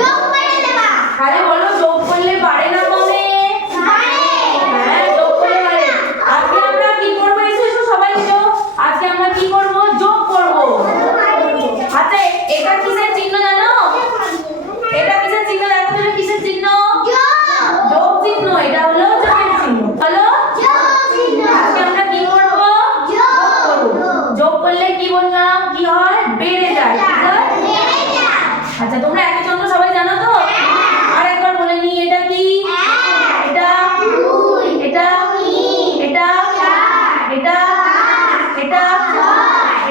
যোগ করে দেবা। আরে বলো যোগ করলে পারে না কমে? পারে। হ্যাঁ যোগ করলে পারে। আজকে আমরা কি করব? এসো এসো সবাই এসো। আজকে আমরা কি করব? যোগ করব। আচ্ছা এটা কিসের চিহ্ন জানো? এটা কিসের চিহ্ন? দেখো তো এটা কিসের চিহ্ন? যোগ। যোগ চিহ্ন। এটা হলো যোগের চিহ্ন। বলো যোগ চিহ্ন। আজকে আমরা কি করব? যোগ করব। যোগ করলে কি বললাম? কি হয়? বেড়ে যায়। কি হয়? বেড়ে যায়। আচ্ছা তোমরা একে চন্দ্র সবাই জানো তো? আরেকবার বলে নি এটা কি? এটা দুই। এটা এটা এটা এটা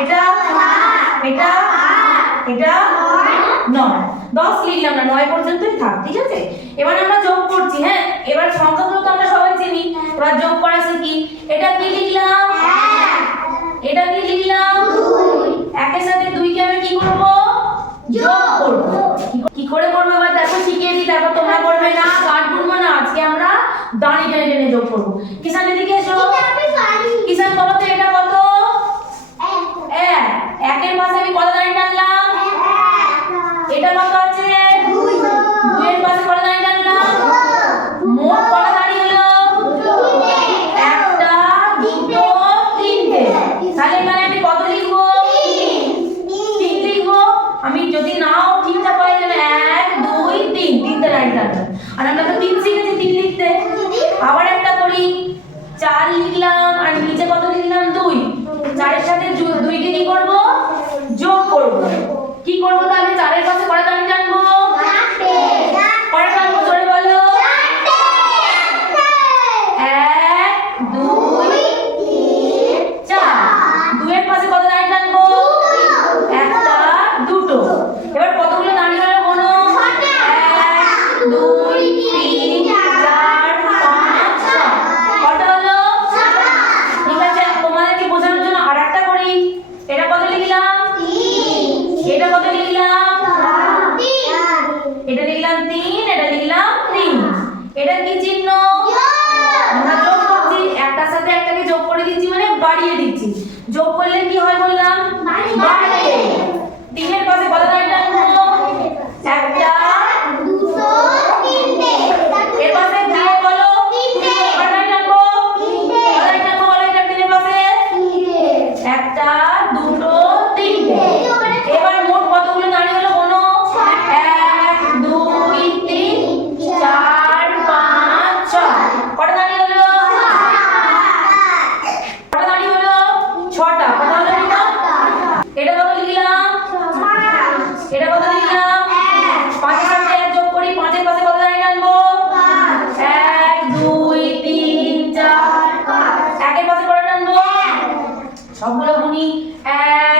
এটা এটা এটা 9 10 লিখলাম না, 9 পর্যন্তই থাক, ঠিক আছে? এবার আমরা যোগ করছি। হ্যাঁ এবার সংখ্যাগুলো তো আমরা সবাই চিনি, এবার যোগ করা শিখি। এটা কি লিখলাম? এটা কি লিখলাম? একের সাথে 2 কে আমি কি করব? যোগ করব। কি করে করব এবার দেখো শিখিয়ে দিই, তারপর তোমরা করবে না, গান করবো না। আজকে আমরা দাঁড়ি টেনে টেনে যোগ করব। কিষান এদিকে এসো। কিষান বলো তো এটা কত? 1। একের পাশে আমি কত দাঁড়ি টানলাম? এটা কত আছে? 2 এর পাশে কত দাঁড়ি টানলাম? মোট কত দাঁড়ি হলো? একটা, দুটো, তিনটে। তাহলে এখানে আমি কত লিখবো? 3 লিখবো। আমি যদি নাও ঠিকঠাক করে যাবে 1 2 3 তিনটে লাইন টানলাম। আর আমরা তো 3 শিখেছি 3 লিখতে। আবার একটা করি, 4 লিখলাম আর নিচে কত লিখলাম? 2। 4 এর সাথে 2 কে কি করব? যোগ করব। কি করব তাহলে? 4 এর পাশে কত দাঁড়ি টানবো? কত টানবো জোরে বলো? 1 2 4। 2 এর পাশে কত দাঁড়ি টানবো? একটা, দুটো। এবার কতগুলো দাঁড়ি হলো গোনো? 1 2 3 4 5 6। কত হলো? ঠিক আছে তোমাদেরকে বোঝানোর জন্য আরেকটা করি। এটা কত লিখলাম? এটা কত লিখলাম? এটা লিখলাম 3, এটা লিখলাম 3। এটা কি চিহ্ন? আমরা যোগ করছি, একটার সাথে একটাকে যোগ করে দিচ্ছি মানে বাড়িয়ে দিচ্ছি। যোগ করলে কি হয় বললাম? বাড়ে। 3 এর পাশে কত দাঁড়ি টানবো? একটা, এর পাশে 3 বলো? কত দাঁড়ি টানবো? কত দাঁড়ি টানবো বলো? এটা 3 এর পাশে একটা, দুটো, তিনটে। এবার মোট কতগুলো দাঁড়ি হলো কোনো? 1 2 3 4 5 6। কত দাঁড়ি হলো? কত দাঁড়ি হলো? 6টা। কত হলো এটা? এটা কত লিখলাম? এটা কত লিখলাম? 5 এর সাথে 1 যোগ করি, 5 এর পাশে কত দাঁড়ি টানবো? 1 2 3 4 5। 1 এর পাশে কত টানবো? সবগুলো গুনি। 1